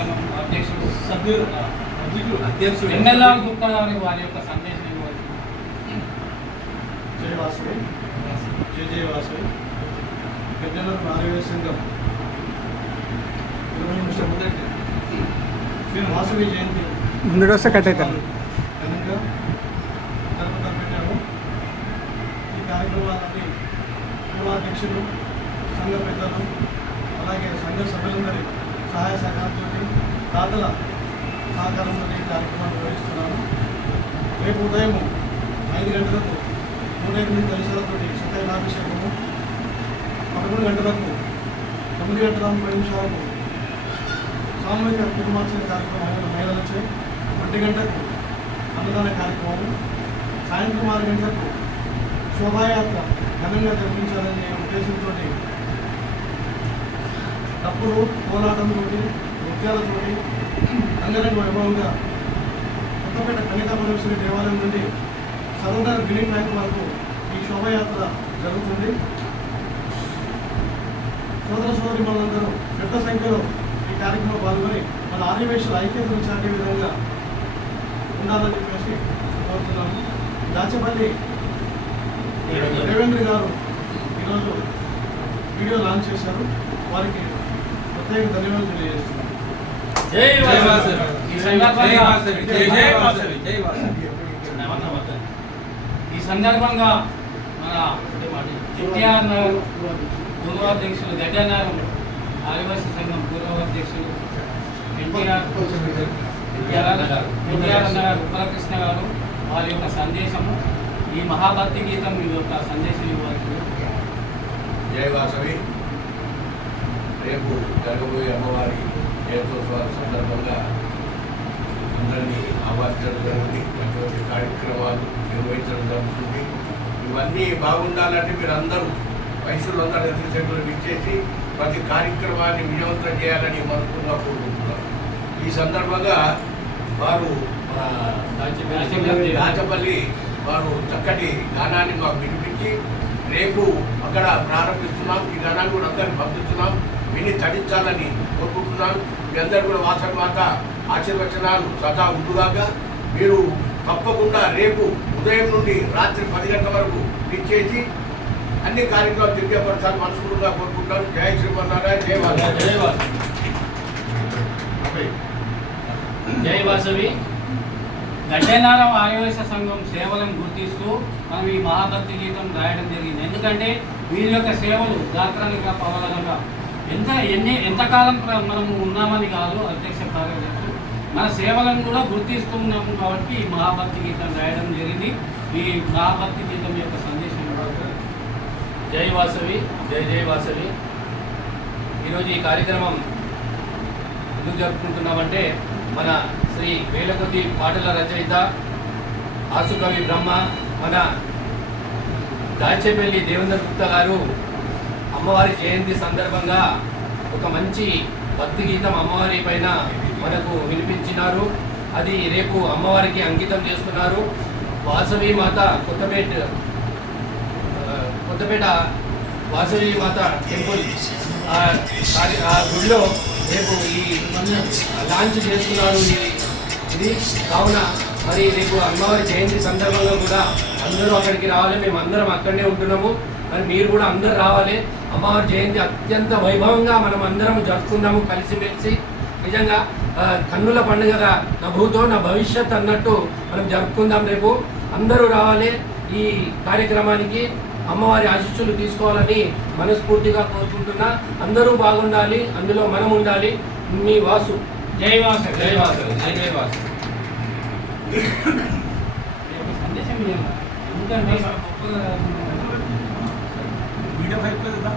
సంఘం అధ్యక్షుడు సభ్యులు అధ్యక్షులు అధ్యక్షుడు. ఎమ్మెల్యే గారి వారి యొక్క సందేశం ఇవ్వాలి జయ వాసవి జయ జయ వాసవి సంఘం. ఇరవై నిమిషం మొదటి శ్రీ వాసవి జయంతి. ముందుకు వస్తే కట్ అవుతాను. ఘనంగా జరుపుతా పెట్టాము ఈ కార్యక్రమాలని కులాధ్యక్షులు సంఘ పెద్దలు అలాగే సంఘ సభ్యులందరి సహాయ సంఘాలతో దాతల సహకారంతో ఈ కార్యక్రమాన్ని రేపు ఉదయం ఐదు గంటలకు నూట ఎనిమిది కలిశాలతో సత్యనాభిషేకము పదకొండు గంటలకు తొమ్మిది గంటల ముప్పై నిమిషాలకు సామూహిక కుటుంబార్చన కార్యక్రమం మహిళలచే ఒంటి గంటకు అన్నదాన కార్యక్రమం సాయంత్రం ఆరు గంటలకు శోభాయాత్ర ఘనంగా జరిపించాలనే ఉద్దేశంతో డప్పులు కోలాటంతో నృత్యాలతో అంగరంగ వైభవంగా కొత్తపేట కన్యకాపరమేశ్వరి దేవాలయం నుండి సరోదర్ బిల్డింగ్ బ్యాంక్ వరకు ఈ శోభాయాత్ర జరుగుతుంది. సోదర సోదరి మనందరూ పెద్ద సంఖ్యలో ఈ కార్యక్రమంలో పాల్గొని మన ఆర్యవేశాల ఐక్యతను చాటే విధంగా ఉండాలని చెప్పేసి కోరుతున్నాము దాచపల్లి రేవేంద్ర గారు ఈరోజు వీడియో లాంచ్ చేశారు. వారికి ప్రత్యేక ధన్యవాదాలు తెలియజేస్తున్నాను జై జై వాసవి. వాసవి. ఈ జై సందర్భంగా వాసవి. జై జై వాసవి. జై వాసవి. ఈ సందర్భంగా మన ఎన్టీఆర్ నగర్ పూర్వాధ్యక్షులు గడ్డనారం ఆదివాసీ సంఘం పూర్వాధ్యక్షులు ఎన్టీఆర్ ఎన్టీఆర్ నగర్ ఉపలకృష్ణ గారు వారి యొక్క సందేశము ఈ మహాభక్తి గీతం మీ యొక్క సందేశం ఇవ్వాలి జయ వాసవి రేపు జరగబోయే అమ్మవారి జయంతోత్సవాల సందర్భంగా అందరినీ ఆహ్వానించడం జరుగుతుంది. అటువంటి కార్యక్రమాలు నిర్వహించడం జరుగుతుంది. ఇవన్నీ బాగుండాలంటే మీరు అందరూ వయసులో అందరూ ఎదురుశక్తులు ఇచ్చేసి ప్రతి కార్యక్రమాన్ని విజయవంతం చేయాలని మనసుగా కోరుకుంటున్నాం. ఈ సందర్భంగా వారు. దాచపల్లి వారు చక్కటి గానాన్ని మాకు వినిపించి రేపు అక్కడ ప్రారంభిస్తున్నాం. ఈ గానాన్ని కూడా అందరికి పంపిస్తున్నాం. విని తడించాలని కోరుకుంటున్నాను. మీ అందరు కూడా వాసన మాట ఆశీర్వచనాలు సదా ఉండుగాక. మీరు తప్పకుండా రేపు ఉదయం నుండి రాత్రి పది గంటల వరకు ఇచ్చేసి అన్ని కార్యక్రమాలు దివ్యపరచాలని మనస్ఫూర్తిగా కోరుకుంటాను. జయ శ్రీమన్నారాయణ జయ వాసవి. జై వాసవి. గడ్డేనారం ఆర్యవేశ సంఘం సేవలను గుర్తిస్తూ మనం ఈ మహాభక్తి గీతం రాయడం జరిగింది. ఎందుకంటే వీరి యొక్క సేవలు గాత్రాలుగా పవలనగా ఎంత ఎన్ని ఎంతకాలం మనము ఉన్నామని కాదు అధ్యక్ష కార్యదర్శి మన సేవలను కూడా గుర్తిస్తూ ఉన్నాము కాబట్టి ఈ మహాభక్తి గీతం రాయడం జరిగింది. ఈ మహాభక్తి గీతం యొక్క సందేశం జై వాసవి జై జై వాసవి. ఈరోజు ఈ కార్యక్రమం ఎందుకు జరుపుకుంటున్నామంటే మన శ్రీ వేలకొద్ది పాటల రచయిత ఆసుకవి బ్రహ్మ మన దాచేపల్లి దేవేంద్ర గుప్తా గారు అమ్మవారి జయంతి సందర్భంగా ఒక మంచి భక్తి గీతం అమ్మవారి పైన మనకు వినిపించినారు. అది రేపు అమ్మవారికి అంకితం చేస్తున్నారు. వాసవి మాత కొత్తపేట కొత్తపేట వాసవి మాత టెంపుల్ ఆ గుడిలో రేపు ఈ లాంచ్ చేస్తున్నారు ఇది కావున మరి రేపు అమ్మవారి జయంతి సందర్భంగా కూడా అందరూ అక్కడికి రావాలి. మేము అందరం అక్కడనే ఉంటున్నాము. మరి మీరు కూడా అందరూ రావాలి. అమ్మవారి జయంతి అత్యంత వైభవంగా మనం అందరం జరుపుకుందాము కలిసిమెలిసి. నిజంగా కన్నుల పండుగగా నా భూతో నా భవిష్యత్ అన్నట్టు మనం జరుపుకుందాం రేపు. అందరూ రావాలి ఈ కార్యక్రమానికి. అమ్మవారి ఆశీస్సులు తీసుకోవాలని మనస్ఫూర్తిగా కోరుకుంటున్నా. అందరూ బాగుండాలి. అందులో మనం ఉండాలి. మీ వాసు. జై వాసవి జై వాసవి జై వాసు. సందేశం ఇవ్వాలి. ఎందుకంటే మన గొప్పగా వీడియో హైప్ కదా